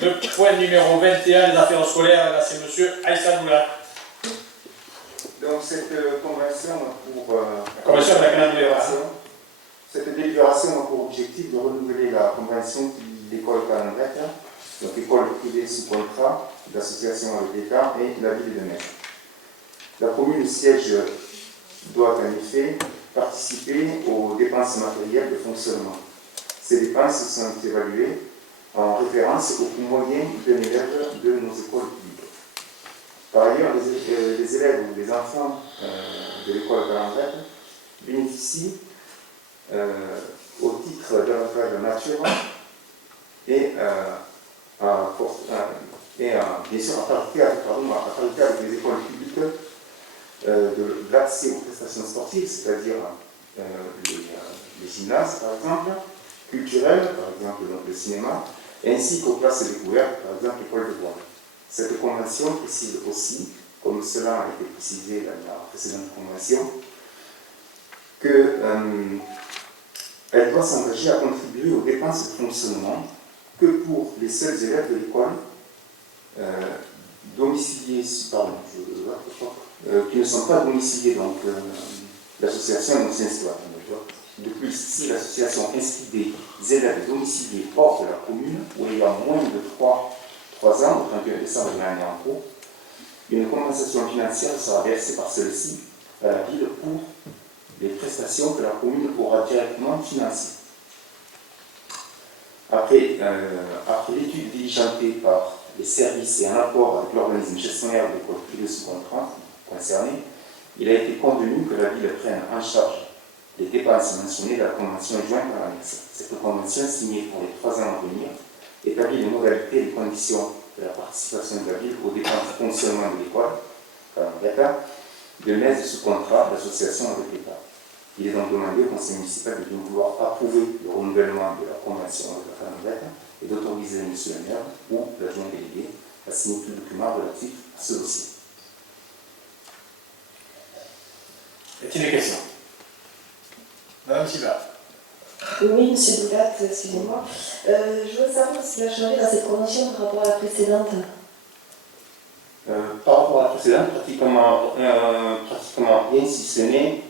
Le point numéro 21, les affaires scolaires, là c'est M. Aïssa Doula. Donc cette convention pour convention de la cette délibération a pour objectif de renouveler la convention de l'école Calandrette, donc école privée sous contrat d'association avec l'État et la ville de Metz. La commune siège doit en effet participer aux dépenses matérielles de fonctionnement. Ces dépenses sont évaluées en référence au coût moyen d'un élève de nos écoles publiques. Par ailleurs, les élèves ou les enfants de l'école Calandrette bénéficient au titre d'avantage nature et bien sûr à parité avec les écoles publiques de l'accès aux prestations sportives, c'est-à-dire les gymnases par exemple, culturelles, par exemple donc le cinéma, ainsi qu'aux classes découvertes, par exemple l'école de bois. Cette convention précise aussi, comme cela a été précisé dans la précédente convention, qu'elle doit s'engager à contribuer aux dépenses de fonctionnement que pour les seuls élèves de l'école domiciliés, qui ne sont pas domiciliés, donc l'association ne s'installe. De plus, si l'association inscrit des élèves domiciliés hors de la commune ou ayant moins de 3 ans, au 31 décembre de l'année en cours, une compensation financière sera versée par celle-ci à la ville pour les prestations que la commune aura directement financées. Après l'étude diligentée par les services et en accord avec l'organisme gestionnaire de l'école privée sous contrat concerné, il a été convenu que la ville prenne en charge les dépenses mentionnées de la convention jointe par l'annexe. Cette convention, signée pour les 3 ans à venir, établit les modalités et les conditions de la participation de la ville aux dépenses de fonctionnement de l'école, de mise sous contrat d'association avec l'État. Il est donc demandé au conseil municipal de bien vouloir approuver le renouvellement de la convention avec la Calandrette et d'autoriser M. le maire ou l'adjoint délégué à signer tout document relatif à ce dossier. Y a-t-il des questions? Madame Siva. Oui, monsieur Doulat, excusez-moi. Je veux savoir ce qui a changé dans cette convention par rapport à la précédente. Par rapport à la précédente, pratiquement rien, si ce n'est.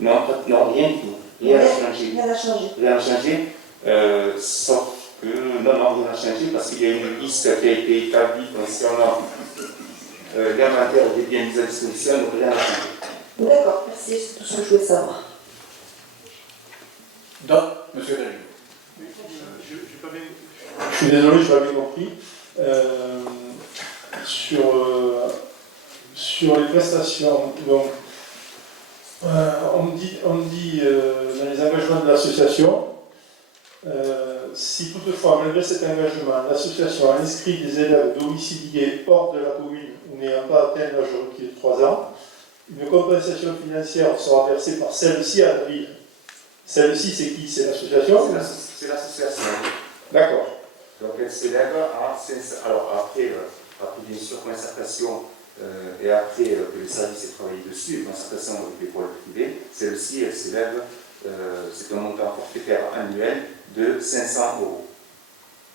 Non, rien du tout. Rien n'a changé. Rien n'a changé. Rien n'a changé, sauf que. Non, rien n'a changé parce qu'il y a une liste qui a été établie concernant l'inventaire des biens mis à disposition, donc rien n'a changé. D'accord, merci, c'est tout ce que je voulais savoir. Donc, monsieur Dalou. Je suis désolé, je n'ai pas bien compris. Sur les prestations, donc, on dit dans les engagements de l'association, si toutefois, malgré cet engagement, l'association a inscrit des élèves domiciliés hors de la commune ou n'ayant pas atteint l'âge requis de 3 ans, une compensation financière sera versée par celle-ci à la ville. Celle-ci, c'est qui? C'est l'association? C'est l'association. D'accord. Donc elle s'élève à 500. Alors après bien sûr concertation et après que le service ait travaillé dessus, et concertation avec l'école privée, celle-ci, elle s'élève, c'est un montant forfaitaire annuel de 500 €.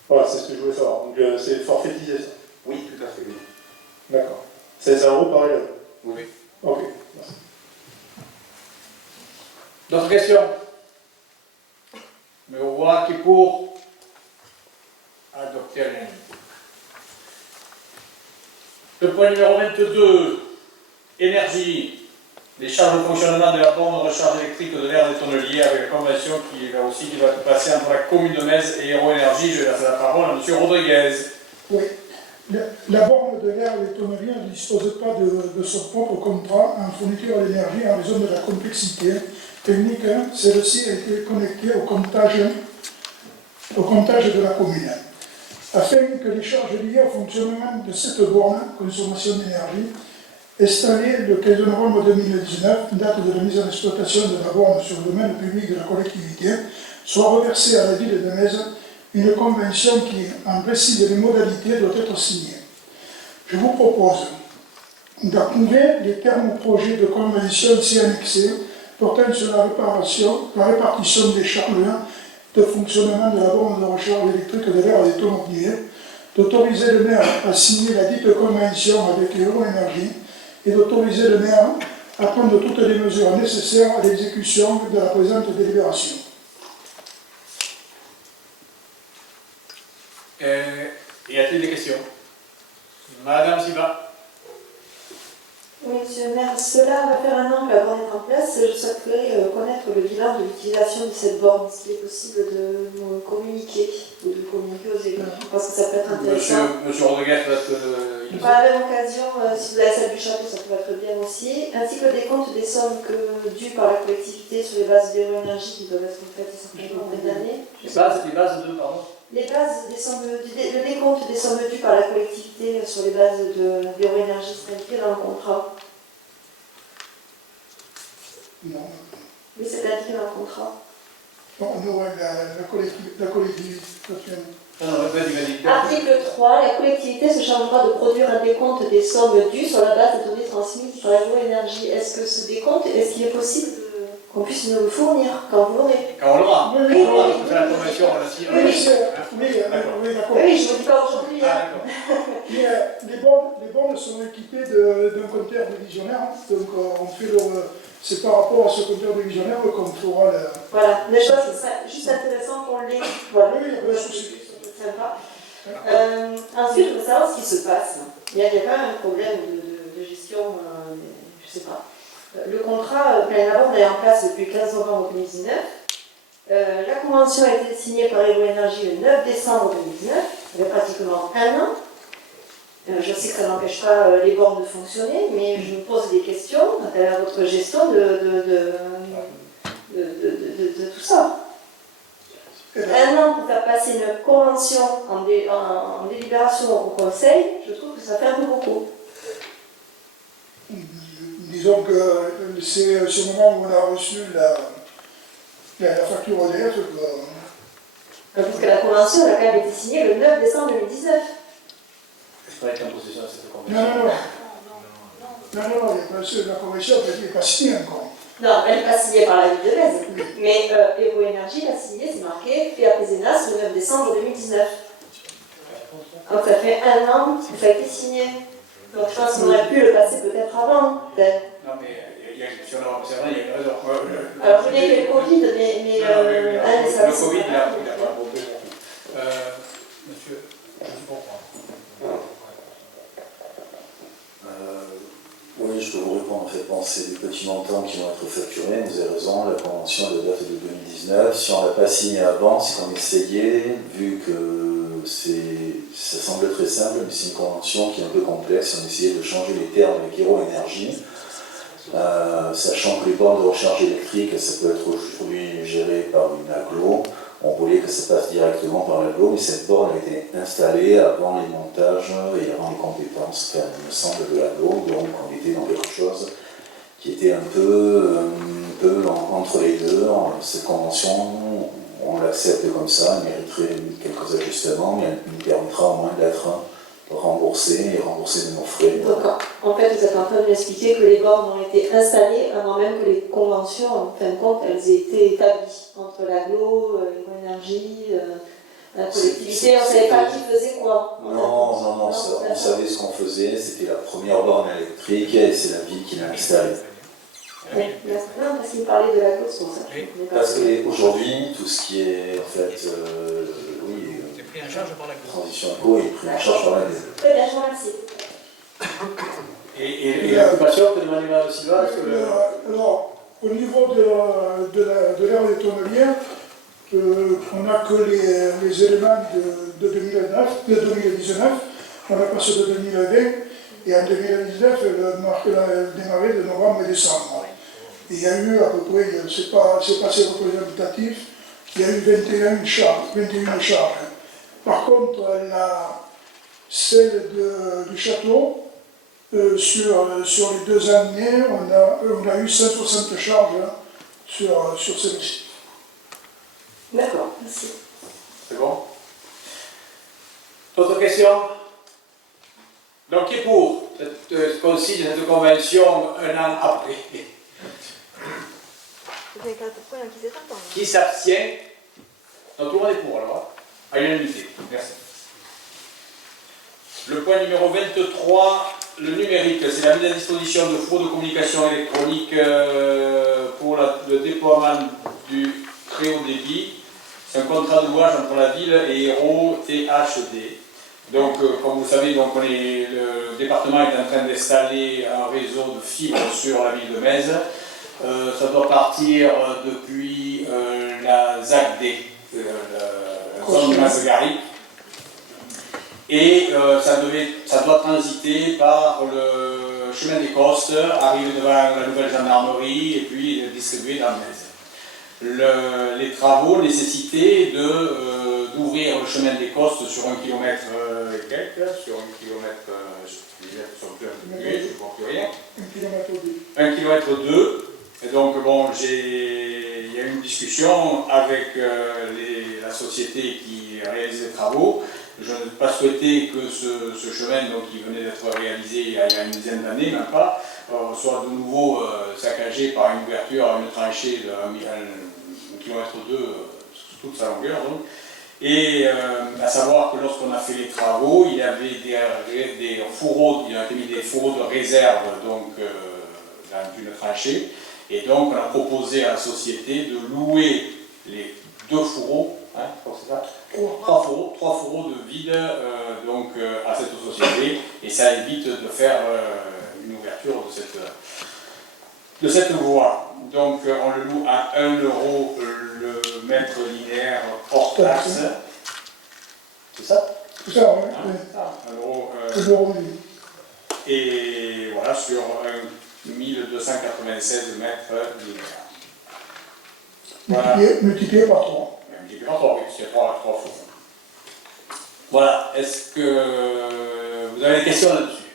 Voilà, c'est ce que je voulais savoir. Donc c'est forfaitisé ça? Oui, tout à fait, oui. D'accord. 500 € par élève? Oui. Ok, merci. D'autres questions? Mais on voit qui est pour adopter l'année. Le point numéro 22, énergie. Les charges de fonctionnement de la borne de recharge électrique de l'air des tonneliers avec la convention qui va être passée entre la commune de Metz et Héroénergie. Je vais laisser la parole à M. Rodriguez. Oui. La borne de l'air des tonneliers ne dispose pas de son propre contrat en fourniture d'énergie en raison de la complexité technique. Celle-ci a été connectée au comptage de la commune. Afin que les charges liées au fonctionnement de cette borne, consommation d'énergie, installée le 15 novembre 2019, date de la mise en exploitation de la borne sur le domaine public de la collectivité, soient reversées à la ville de Metz, une convention qui en précise les modalités doit être signée. Je vous propose d'approuver les termes au projet de convention ci annexé portant sur la répartition des charges de fonctionnement de la borne de recharge électrique de l'air des automobiliers, d'autoriser le maire à signer la dite convention avec Héroénergie et d'autoriser le maire à prendre toutes les mesures nécessaires à l'exécution de la présente délibération. Y a-t-il des questions? Madame Silva. Oui, monsieur le maire, cela va faire un an que la borne est en place. Je souhaiterais connaître le bilan de l'utilisation de cette borne, s'il est possible de nous communiquer ou de communiquer aux élus. Je pense que ça peut être intéressant. Monsieur Rodriguez va être Par la même occasion, si vous avez celle du château, ça peut être bien aussi, ainsi que le décompte des sommes dues par la collectivité sur les bases d'Héroénergie qui doivent être faites certainement en fin d'année. Les bases de, pardon. Les bases des sommes, le décompte des sommes dues par la collectivité sur les bases d'Héroénergie serait indiqué dans le contrat. Non, Oui, c'est indiqué dans le contrat. non, nous, la collectivité. vas-y. Article 3. La collectivité se chargera de produire un décompte des sommes dues sur la base des données transmises par Héroénergie. Est-ce que ce décompte, est-ce qu'il est possible qu'on puisse nous le fournir quand vous l'aurez? Quand on l'aura. Oui, Quand on l'aura, parce que c'est la convention, on l'a signé. Oui, d'accord. Oui, je ne le dis pas aujourd'hui. Ah, Hein. d'accord. Mais les bornes sont équipées d'un compteur divisionnaire, donc on fait c'est par rapport à ce compteur divisionnaire qu'on fera le... Voilà, mais je pense que ce serait juste intéressant qu'on l'ait. Voilà. Oui, il y a pas de souci. Sympa. Ensuite, je veux savoir ce qui se passe. Il y a quand même un problème de gestion, je ne sais pas. Le contrat Plein Laborde est en place depuis le 15 novembre 2019. La convention a été signée par Héroénergie le 9 décembre 2019, il y a pratiquement un an. Je sais que ça n'empêche pas les bornes de fonctionner, mais je me pose des questions à travers votre gestion de tout ça. Un an pour faire passer une convention en délibération au Conseil, je trouve que ça fait un peu beaucoup. Disons que c'est ce moment où on a reçu la facture EDF. Parce que la convention elle a quand même été signée le 9 décembre 2019. Je peux être en possession de cette convention. Non, la convention n'est pas signée encore. Non, elle n'est pas signée par la ville de Metz. Mais Héroénergie l'a signée, c'est marqué, fait à Pézenas le 9 décembre 2019. Donc ça fait un an que ça a été signé. Donc je pense qu'on aurait pu le passer peut-être avant. Peut-être. Non, mais si on a observé, il y a une raison. Alors je n'ai que le Covid, mais le Covid, il n'a pas beaucoup. Monsieur, je comprends. Oui, je peux vous répondre. En fait, bon, c'est des petits montants qui vont être facturés. Vous avez raison, la convention elle date de 2019. Si on ne l'a pas signée avant, c'est qu'on essayait, vu que ça semble très simple, mais c'est une convention qui est un peu complexe. On essayait de changer les termes avec Héroénergie, sachant que les bornes de recharge électrique, ça peut être aujourd'hui géré par une agglo. On voulait que ça passe directement par l'agglo, mais cette borne a été installée avant les montages et avant les compétences, il me semble, de l'agglo. Donc on était dans quelque chose qui était un peu entre les deux. Cette convention, on l'accepte comme ça, elle mériterait quelques ajustements, mais elle nous permettra au moins d'être remboursés et remboursés de nos frais. Donc en fait, vous êtes en train de m'expliquer que les bornes ont été installées avant même que les conventions, en fin de compte, elles aient été établies entre l'agglo, Héroénergie, la collectivité, on ne savait pas qui faisait quoi. Non, on savait ce qu'on faisait, c'était la première borne électrique et c'est la ville qui l'a installée. Oui, non, parce qu'il me parlait de l'agglo, c'est pour ça. Parce qu'aujourd'hui, tout ce qui est en fait, pris en charge par la transition éco est pris en charge par la ville. Très bien, je vous remercie. Et l'occupation que demandait Mme Silva, est-ce que Alors, au niveau de l'aire des tonneliers, on n'a que les éléments de 2019, on a passé de 2020, et en 2019, elle marquait le démarré de novembre et décembre. Et il y a eu à peu près, c'est pas assez représentatif, il y a eu 21 charges. Par contre, celle du château, sur les 2 années, on a eu 160 charges sur celle-ci. D'accord, merci. c'est bon? D'autres questions? Donc, qui est pour qu'on signe cette convention un an après? Qui s'abstient? Donc tout le monde est pour alors, à l'unanimité. Merci. Le point numéro 23, le numérique, c'est la mise à disposition de fours de communication électronique pour le déploiement du très haut débit. C'est un contrat de louage entre la ville et Hérault THD. Donc, comme vous savez, donc, le département est en train d'installer un réseau de fibres sur la ville de Metz. Ça doit partir depuis la ZACD, la zone de Massegari. Et ça doit transiter par le chemin des Costes, arriver devant la nouvelle gendarmerie et puis distribuer dans Metz. Les travaux nécessitaient d'ouvrir le chemin des Costes sur 1 km et quelques, sur 1 km, je vois plus rien. 1 km 2. Et donc, bon, il y a eu une discussion avec la société qui réalise les travaux. Je n'ai pas souhaité que ce chemin, donc, qui venait d'être réalisé il y a une dizaine d'années, même pas, soit de nouveau saccagé par une ouverture à une tranchée de 1 km 2 sur toute sa longueur. Donc. Et à savoir que lorsqu'on a fait les travaux, il y avait des fourreaux, il a été mis des fourreaux de réserve donc, dans une tranchée. Et donc, on a proposé à la société de louer les 2 fourreaux, hein, c'est ça, 3 fourreaux de vide donc, à cette société. Et ça évite de faire une ouverture de cette voie. Donc, on le loue à 1 euro le mètre linéaire hors taxe. C'est ça? C'est ça, oui. Hein, 1 euro. 1 euro. Et voilà, sur 1296 mètres linéaires. Voilà. Multiplié par 3. Multiplié par 3, oui, parce qu'il y a 3 fois. Voilà, est-ce que vous avez des questions là-dessus?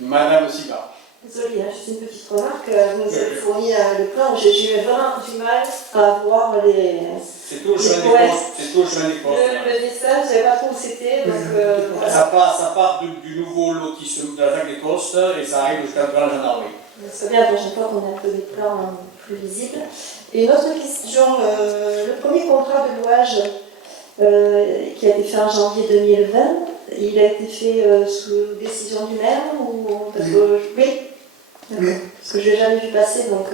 Madame Siba. Désolée, juste une petite remarque. Vous nous avez fourni le plan. J'ai eu vraiment du mal à voir les. C'est tout le chemin des Costes. C'est tout le chemin des Costes. Le message, je ne savais pas trop où c'était. Donc, voilà. Ça part du nouveau lotissement de la ZAC des Costes et ça arrive jusqu'à devant la gendarmerie. C'est bien la prochaine fois qu'on a un peu des plans plus visibles. Et une autre question, le premier contrat de louage qui a été fait en janvier 2020, il a été fait sous décision du maire ou parce que, oui. Oui. Parce que je l'ai jamais vu passer, donc...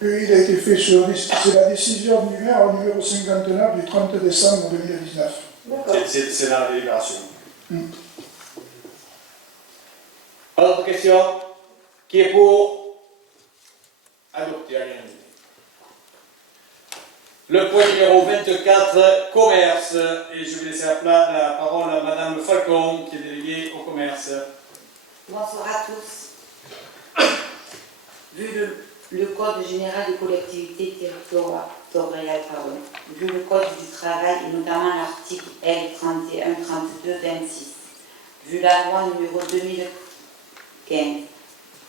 Il a été fait c'est la décision du maire numéro 59 du 30 décembre 2019. D'accord. C'est dans la délibération. Autre question? Qui est pour adopter à l'unanimité? Le point numéro 24, commerce. Et je vais laisser la parole à Madame Falcon, qui est déléguée au commerce. Bonsoir à tous. Vu le Code général des collectivités territoriales, vu le Code du travail et notamment l'article L3132-26, vu la loi numéro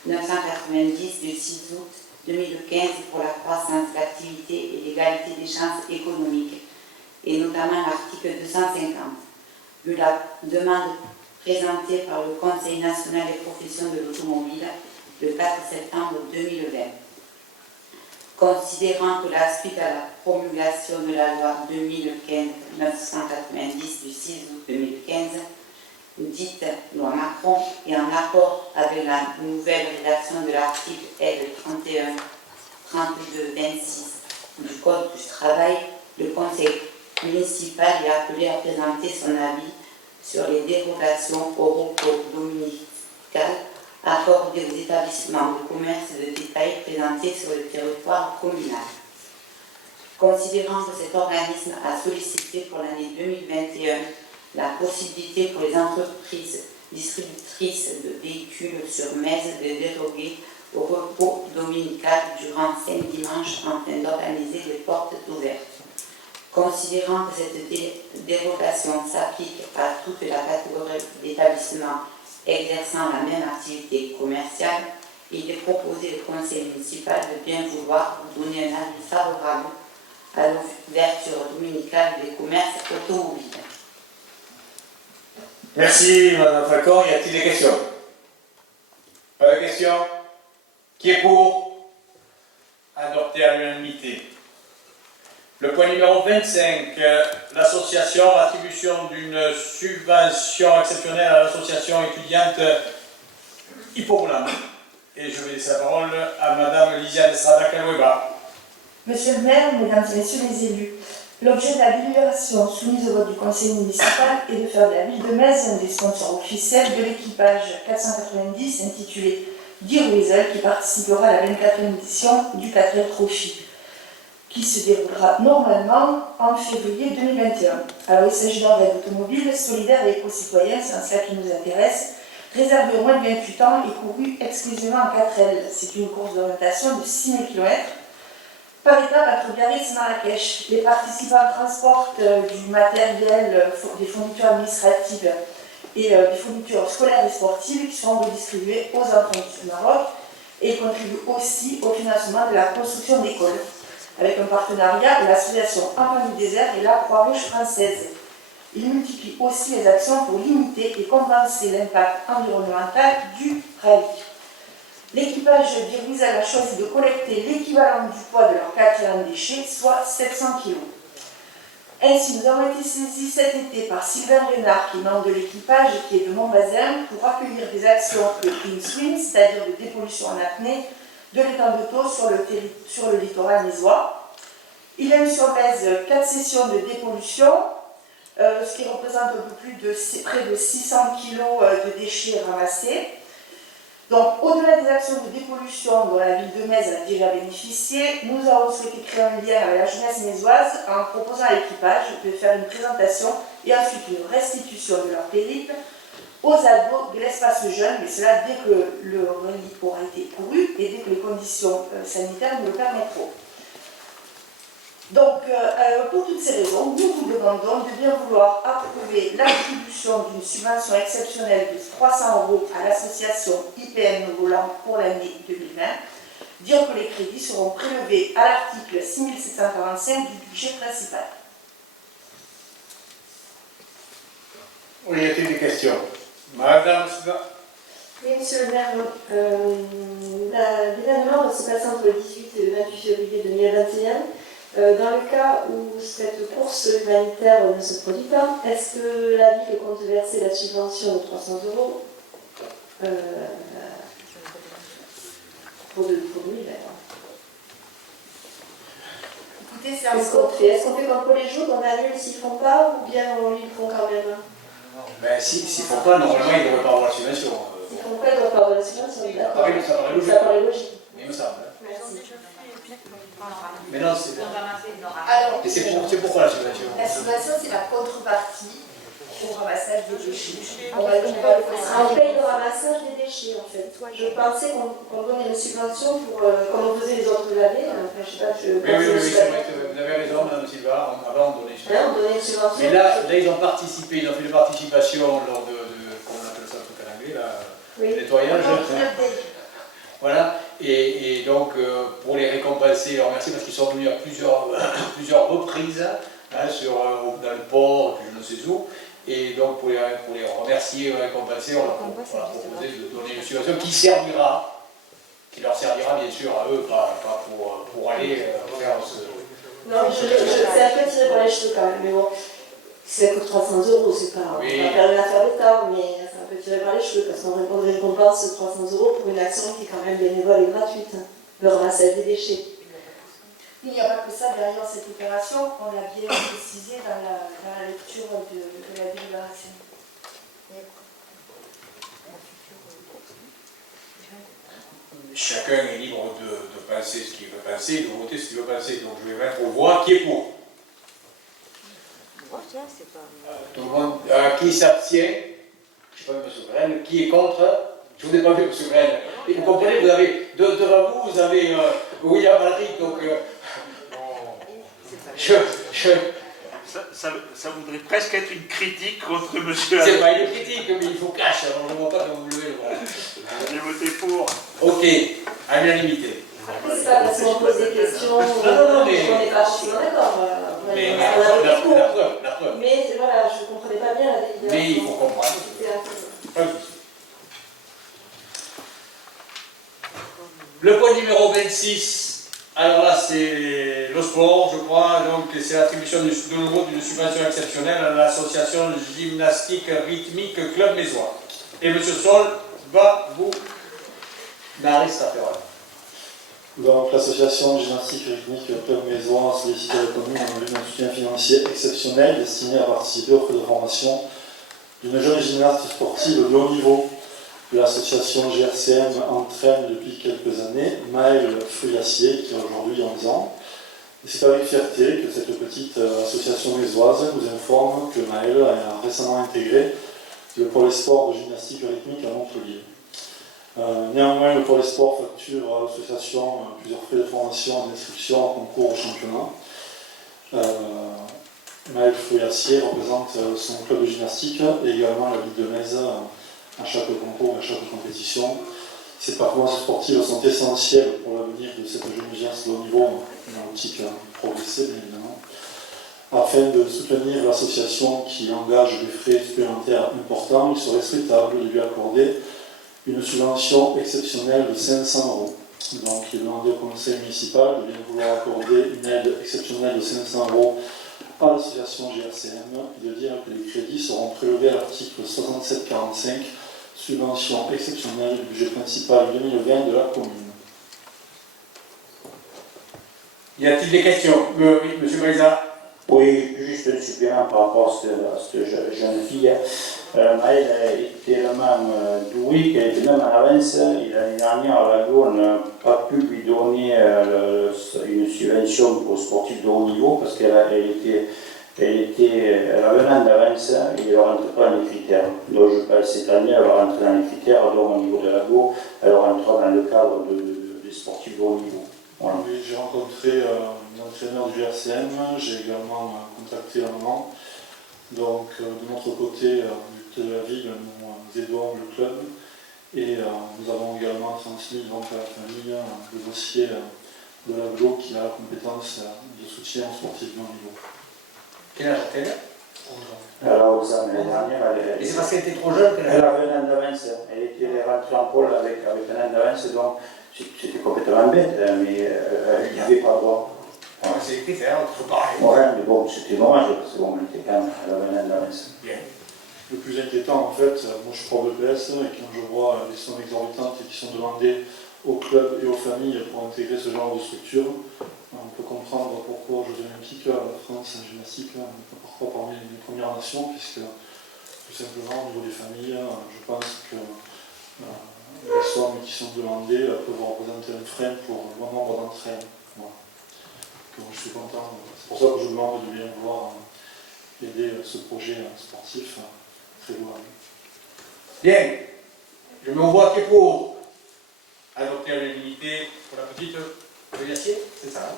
2015-990 du 6 août 2015 pour la croissance, l'activité et l'égalité des chances économiques, et notamment l'article 250, vu la demande présentée par le Conseil national des professions de l'automobile le 4 septembre 2020. Considérant que la suite à la promulgation de la loi 2015-990 du 6 août 2015, dite loi Macron, et en accord avec la nouvelle rédaction de l'article L31-32-26 du Code du travail, le Conseil municipal est appelé à présenter son avis sur les dérogations au repos dominical accordées aux établissements de commerce et de détail présentés sur le territoire communal. Considérant que cet organisme a sollicité pour l'année 2021 la possibilité pour les entreprises distributrices de véhicules sur Metz de déroger au repos dominical durant 5 dimanches afin d'organiser les portes ouvertes. Considérant que cette dérogation s'applique à toute la catégorie d'établissements exerçant la même activité commerciale, il est proposé au conseil municipal de bien vouloir donner un avis favorable à l'ouverture dominicale des commerces automobiles. Merci Madame Falcon. Y a-t-il des questions? Pas de questions? Qui est pour adopter à l'unanimité? Le point numéro 25, l'association, attribution d'une subvention exceptionnelle à l'association étudiante Hippoglam. Et je vais laisser la parole à Madame Lisiane Estrada-Caloueba. Monsieur le maire, mesdames et messieurs les élus, l'objet de la délibération soumise au vote du conseil municipal est de faire de la ville de Metz un des sponsors officiels de l'équipage 490 intitulé Dear Weasel qui participera à la 24e édition du Patriot Trophy, qui se déroulera normalement en février 2021. Alors il s'agit d'un raid automobile solidaire et éco-citoyen, c'est un cela qui nous intéresse, réservé aux moins de 28 ans et couru exclusivement en 4L. C'est une course d'orientation de 6000 km. Par étape entre Biarritz et Marrakech, les participants transportent du matériel, des fournitures administratives et des fournitures scolaires et sportives qui seront redistribuées aux enfants du Maroc et ils contribuent aussi au financement de la construction d'écoles avec un partenariat de l'association Enfants du désert et la Croix-Rouge française. Il multiplie aussi les actions pour limiter et compenser l'impact environnemental du rallye. L'équipage Dear Weasel a choisi de collecter l'équivalent du poids de leurs 4 déchets, soit 700 kg. Ainsi, nous avons été saisis cet été par Sylvain Renard, qui est membre de l'équipage et qui est de Montbazin, pour accueillir des actions de clean swim, c'est-à-dire de dépollution en apnée, de l'étang de Thau sur le littoral niçois. Il a eu sur Metz 4 sessions de dépollution, ce qui représente un peu plus de près de 600 kg de déchets ramassés. Donc, au-delà des actions de dépollution dont la ville de Metz a déjà bénéficié, nous avons souhaité créer un lien avec la jeunesse mésoise en proposant à l'équipage de faire une présentation et ensuite une restitution de leur périple aux ados de l'espace jeune, mais cela dès que le rallye aura été couru et dès que les conditions sanitaires nous le permettront. Donc, pour toutes ces raisons, nous vous demandons de bien vouloir approuver l'attribution d'une subvention exceptionnelle de 300 € à l'association IPM Volant pour l'année 2020, dire que les crédits seront prélevés à l'article 6745 du budget principal. Oui, y a-t-il des questions? Madame Sida. Oui, monsieur le maire, l'événement va se passer entre le 18 et le 28 février 2021. Dans le cas où cette course humanitaire ne se produit pas, est-ce que la ville compte verser la subvention de 300 € pour l'hiver? Écoutez, Qu'est-ce qu'on fait? Est-ce qu'on fait comme pour les jours, on annule s'ils ne font pas, ou bien on les font quand même? Ben, s'ils ne font pas, normalement, ils ne devraient pas avoir la subvention. S'ils ne font pas, ils doivent pas avoir la subvention, d'accord. Ça paraît logique. Il me semble. Merci. Mais non, c'est... Alors, Et c'est pourquoi la subvention? la subvention, c'est la contrepartie au ramassage des déchets. On paye le ramassage des déchets en fait. Je pensais qu'on donnait une subvention pour, comme on faisait les autres années. Enfin, je sais pas, Oui, c'est vrai que vous avez raison, Mme Silva, avant on donnait une subvention. on donnait une subvention. Mais là, ils ont participé, ils ont fait des participations lors de comment on appelle ça, le truc en anglais, là, Oui. nettoyage. Voilà, et donc pour les récompenser, les remercier parce qu'ils sont venus à plusieurs reprises hein, dans le port, puis je ne sais où. Et donc pour les remercier, les récompenser, on leur a proposé de donner une subvention qui leur servira bien sûr à eux, pas pour aller faire ce... Non, c'est un peu tiré par les cheveux quand même, mais bon, ça coûte 300 €, c'est pas, Oui. on va faire une affaire d'État, mais c'est un peu tiré par les cheveux parce qu'on récompense 300 € pour une action qui est quand même bénévole et gratuite, hein, le ramassage des déchets. Il n'y a pas que ça derrière cette opération, on l'a bien précisé dans la lecture de la délibération. Chacun est libre de penser ce qu'il veut penser, de voter ce qu'il veut penser. Donc je vais mettre aux voix qui est pour. Tout le monde, qui s'abstient? Je ne sais pas, M. Graine. Qui est contre? Je ne vous ai pas vu, M. Graine. Et vous comprenez, vous avez, devant vous avez William Alric, donc Ça voudrait presque être une critique contre monsieur. C'est pas une critique, mais il faut cash, alors je ne vois pas comment vous levez le bras. J'ai voté pour. Ok, à l'unanimité. Après, c'est pas parce qu'on pose des questions, Non, mais... on n'est pas forcément d'accord. Mais on a voté pour. la preuve. Mais voilà, je ne comprenais pas bien la délibération. Mais il faut comprendre. Pas de souci. Le point numéro 26, Alors là, c'est le sport, je crois, donc c'est l'attribution de nouveau d'une subvention exceptionnelle à l'association gymnastique rythmique Club Mésois. Et M. Sol va vous narrer cette affaire-là. Donc, l'association gymnastique rythmique Club Mésois a sollicité la commune en vue d'un soutien financier exceptionnel destiné à participer aux frais de formation d'une jeune gymnaste sportive de haut niveau. L'association GRCM entraîne depuis quelques années Maëlle Fruyassier, qui a aujourd'hui 11 ans. Et c'est avec fierté que cette petite association mésoise nous informe que Maëlle a récemment intégré le pôle sport de gymnastique rythmique à Montpellier. Néanmoins, le pôle sport facture à l'association plusieurs frais de formation et d'inscription en concours au championnat. Maëlle Fruyassier représente son club de gymnastique et également la ville de Metz à chaque concours, à chaque compétition. Ces performances sportives sont essentielles pour l'avenir de cette jeune gymnaste de haut niveau, dans l'optique progresser bien évidemment. Afin de soutenir l'association qui engage des frais supplémentaires importants, il serait souhaitable de lui accorder une subvention exceptionnelle de 500 €. Donc il est demandé au conseil municipal de bien vouloir accorder une aide exceptionnelle de 500 € à l'association GRCM et de dire que les crédits seront prélevés à l'article 6745, subvention exceptionnelle du budget principal 2020 de la commune. Y a-t-il des questions? Oui, M. Breza. Oui, juste un supplément par rapport à cette jeune fille. Maëlle est tellement douée qu'elle était même en avance. Et l'année dernière, l'AGO n'a pas pu lui donner une subvention pour sportif de haut niveau parce qu'elle avait un an d'avance et elle ne rentrait pas dans les critères. Donc je pense que cette année, elle va rentrer dans les critères, donc au niveau de l'AGO, elle rentrera dans le cadre des sportifs de haut niveau. Voilà. Oui, j'ai rencontré l'entraîneur du GRCM, j'ai également contacté la maman. Donc de notre côté, de la ville, nous aidons le club et nous avons également transmis donc, à la famille le dossier de l'AGO qui a la compétence de soutien aux sportifs de haut niveau. Quel âge a-t-elle? Alors, l'année dernière, Et c'est parce qu'elle était trop jeune elle avait un an d'avance. Elle était rentrée en pôle avec un an d'avance, donc c'était complètement bête, mais il n'y avait pas droit. Ouais, c'est les critères, il faut pareil. Ouais, mais bon, c'était dommage, parce que bon, elle était quand même, elle avait un an d'avance. Bien. Le plus inquiétant en fait, moi je suis prof de PS et quand je vois les sommes exorbitantes qui sont demandées aux clubs et aux familles pour intégrer ce genre de structure, on peut comprendre pourquoi Jeux Olympiques, la France en gymnastique n'est pas parfois parmi les premières nations, puisque tout simplement au niveau des familles, je pense que les sommes qui sont demandées peuvent représenter un frein pour un bon nombre d'entre elles. Voilà. Donc je suis content, c'est pour ça que je demande de bien vouloir aider ce projet sportif très louable. Bien. Je me vois qui est pour adopter à l'unanimité pour la petite Fruyassier, c'est ça. Hein?